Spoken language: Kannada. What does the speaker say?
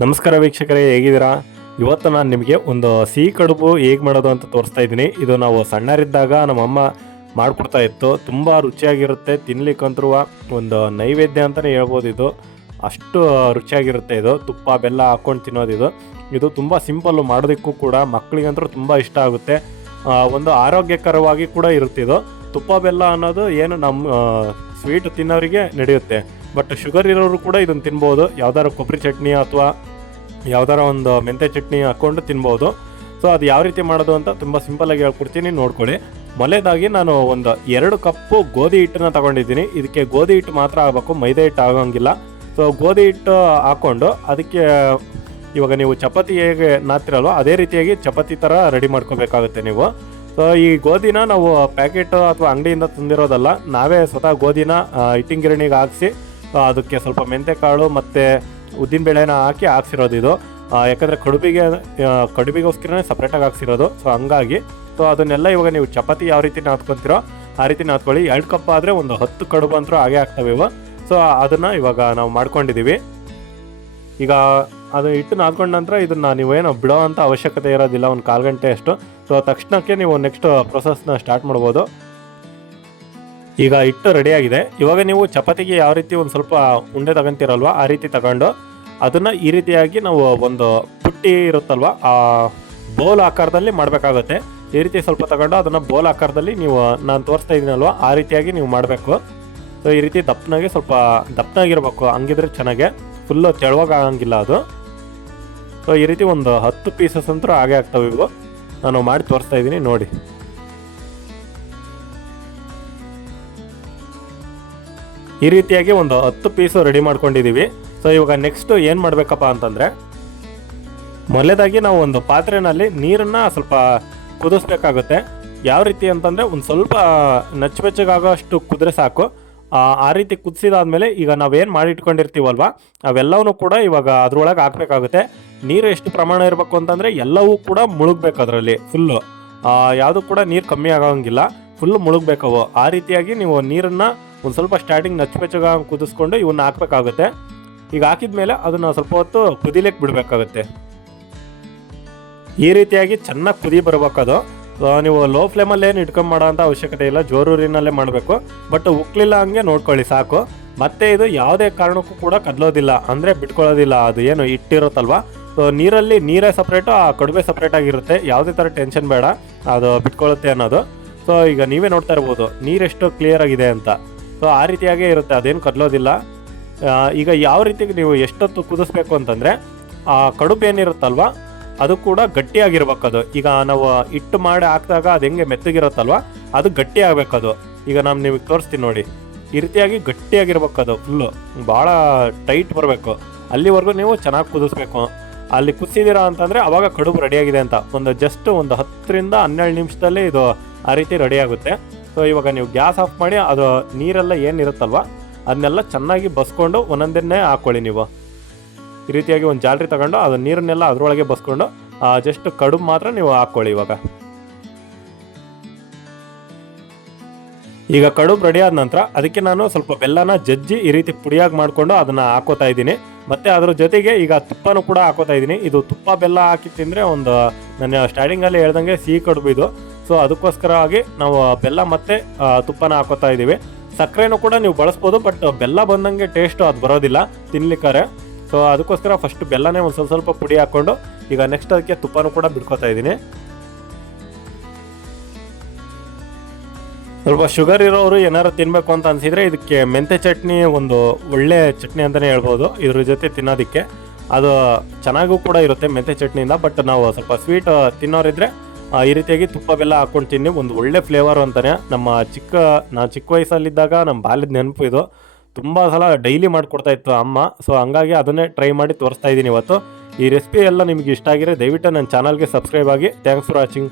ನಮಸ್ಕಾರ ವೀಕ್ಷಕರೇ, ಹೇಗಿದ್ದೀರಾ? ಇವತ್ತು ನಾನು ನಿಮಗೆ ಒಂದು ಸಿಹಿ ಕಡುಬು ಹೇಗೆ ಮಾಡೋದು ಅಂತ ತೋರಿಸ್ತಾ ಇದ್ದೀನಿ. ಇದು ನಾವು ಸಣ್ಣರಿದ್ದಾಗ ನಮ್ಮಮ್ಮ ಮಾಡಿಕೊಡ್ತಾ ಇತ್ತು. ತುಂಬ ರುಚಿಯಾಗಿರುತ್ತೆ ತಿನ್ಲಿಕ್ಕಂತರೂ ಒಂದು ನೈವೇದ್ಯ ಅಂತಲೇ ಹೇಳ್ಬೋದು ಇದು. ಅಷ್ಟು ರುಚಿಯಾಗಿರುತ್ತೆ ಇದು. ತುಪ್ಪ, ಬೆಲ್ಲ ಹಾಕ್ಕೊಂಡು ತಿನ್ನೋದು ಇದು. ಇದು ತುಂಬ ಸಿಂಪಲ್ಲು ಮಾಡೋದಕ್ಕೂ ಕೂಡ ಮಕ್ಕಳಿಗಂತರೂ ತುಂಬ ಇಷ್ಟ ಆಗುತ್ತೆ. ಒಂದು ಆರೋಗ್ಯಕರವಾಗಿ ಕೂಡ ಇರುತ್ತೆ ಇದು. ತುಪ್ಪ, ಬೆಲ್ಲ ಅನ್ನೋದು ಏನು ನಮ್ಮ ಸ್ವೀಟ್ ತಿನ್ನೋರಿಗೆ ನಡೆಯುತ್ತೆ. ಬಟ್ ಶುಗರ್ ಇರೋರು ಕೂಡ ಇದನ್ನು ತಿನ್ಬೋದು. ಯಾವ್ದಾರು ಕೊಬ್ಬರಿ ಚಟ್ನಿ ಅಥವಾ ಯಾವ್ದಾರ ಒಂದು ಮೆಂತೆ ಚಟ್ನಿ ಹಾಕ್ಕೊಂಡು ತಿನ್ಬೋದು. ಸೊ ಅದು ಯಾವ ರೀತಿ ಮಾಡೋದು ಅಂತ ತುಂಬ ಸಿಂಪಲ್ಲಾಗಿ ಹೇಳ್ಕೊಡ್ತೀನಿ, ನೋಡ್ಕೊಳ್ಳಿ. ಮೊದಲೇದಾಗಿ ನಾನು ಒಂದು ಎರಡು ಕಪ್ಪು ಗೋಧಿ ಹಿಟ್ಟನ್ನ ತಗೊಂಡಿದ್ದೀನಿ. ಇದಕ್ಕೆ ಗೋಧಿ ಹಿಟ್ಟು ಮಾತ್ರ ಆಗಬೇಕು ಮೈದಾ ಹಿಟ್ಟು ಆಗೋಂಗಿಲ್ಲ. ಸೊ ಗೋಧಿ ಹಿಟ್ಟು ಹಾಕ್ಕೊಂಡು ಅದಕ್ಕೆ ಇವಾಗ ನೀವು ಚಪಾತಿ ಹೇಗೆ ನಾತಿರಲ್ವ ಅದೇ ರೀತಿಯಾಗಿ ಚಪಾತಿ ಥರ ರೆಡಿ ಮಾಡ್ಕೋಬೇಕಾಗುತ್ತೆ ನೀವು. ಸೊ ಈ ಗೋಧಿನ ನಾವು ಪ್ಯಾಕೆಟ್ ಅಥವಾ ಅಂಗಡಿಯಿಂದ ತಂದಿರೋದಲ್ಲ, ನಾವೇ ಸ್ವತಃ ಗೋಧಿನ ಹಿಟ್ಟಿನ ಗಿರಣಿಗೆ ಹಾಕಿಸಿ ಅದಕ್ಕೆ ಸ್ವಲ್ಪ ಮೆಂತೆ ಕಾಳು ಮತ್ತು ಉದ್ದಿನಬೇಳೆನ ಹಾಕಿ ಹಾಕ್ಸಿರೋದು ಇದು. ಯಾಕಂದರೆ ಕಡುಬಿಗೆ ಕಡುಬಿಗೋಸ್ಕರನೇ ಸಪ್ರೇಟಾಗಿ ಹಾಕ್ಸಿರೋದು. ಸೊ ಹಂಗಾಗಿ ಸೊ ಅದನ್ನೆಲ್ಲ ಇವಾಗ ನೀವು ಚಪಾತಿ ಯಾವ ರೀತಿ ನಾದ್ಕೊತೀರೋ ಆ ರೀತಿ ನಾದ್ಕೊಳ್ಳಿ. ಎರಡು ಕಪ್ ಆದರೆ ಒಂದು ಹತ್ತು ಕಡುಬು ಅಂತೂ ಹಾಗೆ ಆಗ್ತವೆ ಇವು. ಸೊ ಅದನ್ನು ಇವಾಗ ನಾವು ಮಾಡ್ಕೊಂಡಿದ್ದೀವಿ ಈಗ ಅದು ಹಿಟ್ಟು ನಾದ್ಕೊಂಡ ನಂತರ ಇದನ್ನು ನೀವೇನು ಬಿಡೋ ಅಂತ ಅವಶ್ಯಕತೆ ಇರೋದಿಲ್ಲ. ಒಂದು ಕಾಲು ಗಂಟೆ ಅಷ್ಟು. ಸೊ ತಕ್ಷಣಕ್ಕೆ ನೀವು ನೆಕ್ಸ್ಟ್ ಪ್ರೊಸೆಸ್ನ ಸ್ಟಾರ್ಟ್ ಮಾಡ್ಬೋದು. ಈಗ ಹಿಟ್ಟು ರೆಡಿಯಾಗಿದೆ ಇವಾಗ ನೀವು ಚಪಾತಿಗೆ ಯಾವ ರೀತಿ ಒಂದು ಸ್ವಲ್ಪ ಉಂಡೆ ತಗೊಂತೀರಲ್ವ, ಆ ರೀತಿ ತಗೊಂಡು ಅದನ್ನು ಈ ರೀತಿಯಾಗಿ ನಾವು ಒಂದು ಪುಟ್ಟಿ ಇರುತ್ತಲ್ವ, ಆ ಬೌಲ್ ಆಕಾರದಲ್ಲಿ ಮಾಡಬೇಕಾಗುತ್ತೆ. ಈ ರೀತಿ ಸ್ವಲ್ಪ ತಗೊಂಡು ಅದನ್ನು ಬೌಲ್ ಆಕಾರದಲ್ಲಿ ನೀವು ನಾನು ತೋರಿಸ್ತಾ ಇದ್ದೀನಲ್ವ ಆ ರೀತಿಯಾಗಿ ನೀವು ಮಾಡಬೇಕು. ಸೊ ಈ ರೀತಿ ದಪ್ಪನಾಗಿ ಸ್ವಲ್ಪ ದಪ್ಪನಾಗಿರ್ಬೇಕು ಹಂಗಿದ್ರೆ ಚೆನ್ನಾಗೆ ಫುಲ್ಲು ತೆಳುವಾಗ ಆಗಂಗಿಲ್ಲ ಅದು. ಸೊ ಈ ರೀತಿ ಒಂದು ಹತ್ತು ಪೀಸಸ್ ಅಂತೂ ಹಾಗೆ ಆಗ್ತವೆ ಇವು. ನಾನು ಮಾಡಿ ತೋರಿಸ್ತಾ ಇದ್ದೀನಿ ನೋಡಿ. ಈ ರೀತಿಯಾಗಿ ಒಂದು ಹತ್ತು ಪೀಸು ರೆಡಿ ಮಾಡ್ಕೊಂಡಿದ್ದೀವಿ. ಸೊ ಇವಾಗ ನೆಕ್ಸ್ಟ್ ಏನು ಮಾಡಬೇಕಪ್ಪ ಅಂತಂದರೆ ಮೊದಲೇದಾಗಿ ನಾವು ಒಂದು ಪಾತ್ರೆನಲ್ಲಿ ನೀರನ್ನು ಸ್ವಲ್ಪ ಕುದಿಸ್ಬೇಕಾಗುತ್ತೆ. ಯಾವ ರೀತಿ ಅಂತಂದರೆ ಒಂದು ಸ್ವಲ್ಪ ನಚ್ಚಬೆಚ್ಚಗಾಗೋ ಅಷ್ಟು ಕುದ್ರೆ ಸಾಕು. ಆ, ರೀತಿ ಕುದಿಸಿದಾದ್ಮೇಲೆ ಈಗ ನಾವೇನು ಮಾಡಿಟ್ಕೊಂಡಿರ್ತೀವಲ್ವ ಅವೆಲ್ಲವೂ ಕೂಡ ಇವಾಗ ಅದ್ರೊಳಗೆ ಹಾಕಬೇಕಾಗುತ್ತೆ. ನೀರು ಎಷ್ಟು ಪ್ರಮಾಣ ಇರಬೇಕು ಅಂತಂದರೆ ಎಲ್ಲವೂ ಕೂಡ ಮುಳುಗಬೇಕು ಅದರಲ್ಲಿ ಫುಲ್ಲು ಯಾವುದು ಕೂಡ ನೀರು ಕಮ್ಮಿ ಆಗೋಂಗಿಲ್ಲ ಫುಲ್ ಮುಳುಗ್ಬೇಕವು ಆ ರೀತಿಯಾಗಿ ನೀವು ನೀರನ್ನು ಒಂದು ಸ್ವಲ್ಪ ಸ್ಟಾರ್ಟಿಂಗ್ ನಚ್ಚಬೆಚ್ಚಗ ಕುದಿಸ್ಕೊಂಡು ಇವನ್ನ ಹಾಕ್ಬೇಕಾಗುತ್ತೆ. ಈಗ ಹಾಕಿದ ಮೇಲೆ ಅದನ್ನು ಸ್ವಲ್ಪ ಹೊತ್ತು ಕುದಿಲಿಕ್ಕೆ ಬಿಡಬೇಕಾಗುತ್ತೆ. ಈ ರೀತಿಯಾಗಿ ಚೆನ್ನಾಗಿ ಕುದಿ ಬರಬೇಕದು. ನೀವು ಲೋ ಫ್ಲೇಮಲ್ಲಿ ಏನು ಇಟ್ಕೊಂಡ್ ಮಾಡೋಂಥ ಅವಶ್ಯಕತೆ ಇಲ್ಲ. ಜೋರೂರಿನಲ್ಲೇ ಮಾಡಬೇಕು. ಬಟ್ ಉಕ್ಲಿಲ್ಲ ಹಂಗೆ ನೋಡ್ಕೊಳ್ಳಿ, ಸಾಕು. ಮತ್ತೆ ಇದು ಯಾವುದೇ ಕಾರಣಕ್ಕೂ ಕೂಡ ಕದಲೋದಿಲ್ಲ. ಅಂದರೆ ಬಿಟ್ಕೊಳ್ಳೋದಿಲ್ಲ. ಅದು ಏನು ಇಟ್ಟಿರುತ್ತಲ್ವ? ಸೊ ನೀರಲ್ಲಿ ನೀರೇ ಸಪ್ರೇಟು ಆ ಕಡುಬೆ ಸಪ್ರೇಟಾಗಿರುತ್ತೆ ಯಾವುದೇ ಥರ ಟೆನ್ಷನ್ ಬೇಡ. ಅದು ಬಿಟ್ಕೊಳ್ಳುತ್ತೆ ಅನ್ನೋದು. ಸೊ ಈಗ ನೀವೇ ನೋಡ್ತಾ ಇರ್ಬೋದು. ನೀರೆಷ್ಟು ಕ್ಲಿಯರ್ ಆಗಿದೆ ಅಂತ. ಸೊ ಆ ರೀತಿಯಾಗೇ ಇರುತ್ತೆ. ಅದೇನು ಕದಲೋದಿಲ್ಲ. ಈಗ ಯಾವ ರೀತಿ ನೀವು ಎಷ್ಟೊತ್ತು ಕುದಿಸ್ಬೇಕು ಅಂತಂದರೆ, ಆ ಕಡುಬು ಏನಿರುತ್ತಲ್ವ, ಅದು ಕೂಡ ಗಟ್ಟಿಯಾಗಿರ್ಬೇಕದು. ಈಗ ನಾವು ಹಿಟ್ಟು ಮಾಡಿ ಹಾಕಿದಾಗ ಅದು ಹೆಂಗೆ ಮೆತ್ತಗಿರುತ್ತಲ್ವ, ಅದು ಗಟ್ಟಿ ಆಗಬೇಕದು ಈಗ ನಾನು ನಿಮಗೆ ತೋರಿಸ್ತೀನಿ ನೋಡಿ. ಈ ರೀತಿಯಾಗಿ ಗಟ್ಟಿಯಾಗಿರ್ಬೇಕದು ಫುಲ್ಲು ಭಾಳ ಟೈಟ್ ಬರಬೇಕು. ಅಲ್ಲಿವರೆಗೂ ನೀವು ಚೆನ್ನಾಗಿ ಕುದಿಸ್ಬೇಕು. ಅಲ್ಲಿ ಕುದಿಸಿದ್ದೀರಾ ಅಂತಂದರೆ ಅವಾಗ ಕಡುಬು ರೆಡಿಯಾಗಿದೆ ಅಂತ. ಒಂದು ಜಸ್ಟ್ ಒಂದು ಹತ್ತರಿಂದ ಹನ್ನೆರಡು ನಿಮಿಷದಲ್ಲಿ ಇದು ಆ ರೀತಿ ರೆಡಿ ಆಗುತ್ತೆ. ಸೊ ಇವಾಗ ನೀವು ಗ್ಯಾಸ್ ಆಫ್ ಮಾಡಿ, ಅದು ನೀರೆಲ್ಲ ಏನಿರುತ್ತಲ್ವ, ಅದನ್ನೆಲ್ಲ ಚೆನ್ನಾಗಿ ಬಸ್ಕೊಂಡು ಒಂದೊಂದನ್ನೇ ಹಾಕ್ಕೊಳ್ಳಿ ನೀವು. ಈ ರೀತಿಯಾಗಿ ಒಂದು ಜಾಲರಿ ತಗೊಂಡು, ಅದು ನೀರನ್ನೆಲ್ಲ ಅದರೊಳಗೆ ಬಸ್ಕೊಂಡು ಜಸ್ಟ್ ಕಡುಬು ಮಾತ್ರ ನೀವು ಹಾಕ್ಕೊಳ್ಳಿ ಇವಾಗ. ಈಗ ಕಡುಬು ರೆಡಿ ಆದ ನಂತರ, ಅದಕ್ಕೆ ನಾನು ಸ್ವಲ್ಪ ಬೆಲ್ಲನ ಜಜ್ಜಿ ಈ ರೀತಿ ಪುಡಿಯಾಗಿ ಮಾಡಿಕೊಂಡು ಅದನ್ನು ಹಾಕೋತಾ ಇದ್ದೀನಿ. ಮತ್ತು ಅದ್ರ ಜೊತೆಗೆ ಈಗ ತುಪ್ಪನೂ ಕೂಡ ಹಾಕೋತಾ ಇದ್ದೀನಿ. ಇದು ತುಪ್ಪ ಬೆಲ್ಲ ಹಾಕಿ ತಿಂದರೆ ಒಂದು, ನನ್ನ ಸ್ಟಾರ್ಟಿಂಗಲ್ಲಿ ಹೇಳ್ದಂಗೆ ಸಿಹಿ ಕಡುಬು ಇದು. ಸೊ ಅದಕ್ಕೋಸ್ಕರವಾಗಿ ನಾವು ಬೆಲ್ಲ ಮತ್ತು ತುಪ್ಪನ ಹಾಕೋತಾ ಇದ್ದೀವಿ. ಸಕ್ಕರೆನೂ ಕೂಡ ನೀವು ಬಳಸ್ಬೋದು ಬಟ್ ಬೆಲ್ಲ ಬಂದಂಗೆ ಟೇಸ್ಟು ಅದು ಬರೋದಿಲ್ಲ ತಿನ್ಲಿಕ್ಕಾರೆ. ಸೊ ಅದಕ್ಕೋಸ್ಕರ ಫಸ್ಟ್ ಬೆಲ್ಲನೇ ಒಂದು ಸ್ವಲ್ಪ ಸ್ವಲ್ಪ ಪುಡಿ ಹಾಕ್ಕೊಂಡು, ಈಗ ನೆಕ್ಸ್ಟ್ ಅದಕ್ಕೆ ತುಪ್ಪನೂ ಕೂಡ ಬಿಡ್ಕೋತಾ ಇದ್ದೀನಿ. ಸ್ವಲ್ಪ ಶುಗರ್ ಇರೋರು ಏನಾರು ತಿನ್ನಬೇಕು ಅಂತ ಅನ್ಸಿದ್ರೆ ಇದಕ್ಕೆ ಮೆಂತೆ ಚಟ್ನಿ ಒಂದು ಒಳ್ಳೆ ಚಟ್ನಿ ಅಂತಲೇ ಹೇಳ್ಬೋದು. ಇದ್ರ ಜೊತೆ ತಿನ್ನೋದಕ್ಕೆ. ಅದು ಚೆನ್ನಾಗೂ ಕೂಡ ಇರುತ್ತೆ ಮೆಂತೆ ಚಟ್ನಿಯಿಂದ ಬಟ್ ನಾವು ಸ್ವಲ್ಪ ಸ್ವೀಟ್ ತಿನ್ನೋರಿದ್ರೆ ಈ ರೀತಿಯಾಗಿ ತುಪ್ಪ ಬೆಲ್ಲ ಹಾಕೊಂಡು ತಿನ್ನಿ ಒಂದು ಒಳ್ಳೆ ಫ್ಲೇವರ್ ಅಂತಾನೆ. ನಮ್ಮ ಚಿಕ್ಕ ನಾ ಚಿಕ್ಕ ವಯಸ್ಸಲ್ಲಿದ್ದಾಗ ನಮ್ಮ ಬಾಲ್ಯದ ನೆನಪು ಇದು. ತುಂಬ ಸಲ ಡೈಲಿ ಮಾಡಿಕೊಡ್ತಾ ಇತ್ತು ಅಮ್ಮ. ಸೊ ಹಂಗಾಗಿ ಅದನ್ನೇ ಟ್ರೈ ಮಾಡಿ ತೋರಿಸ್ತಾ ಇದ್ದೀನಿ ಇವತ್ತು. ಈ ರೆಸಿಪಿ ಎಲ್ಲ ನಿಮಗೆ ಇಷ್ಟ ಆಗಿದೆ ದಯವಿಟ್ಟು ನನ್ನ ಚಾನಲ್ಗೆ ಸಬ್ಸ್ಕ್ರೈಬ್ ಆಗಿ. Thanks for watching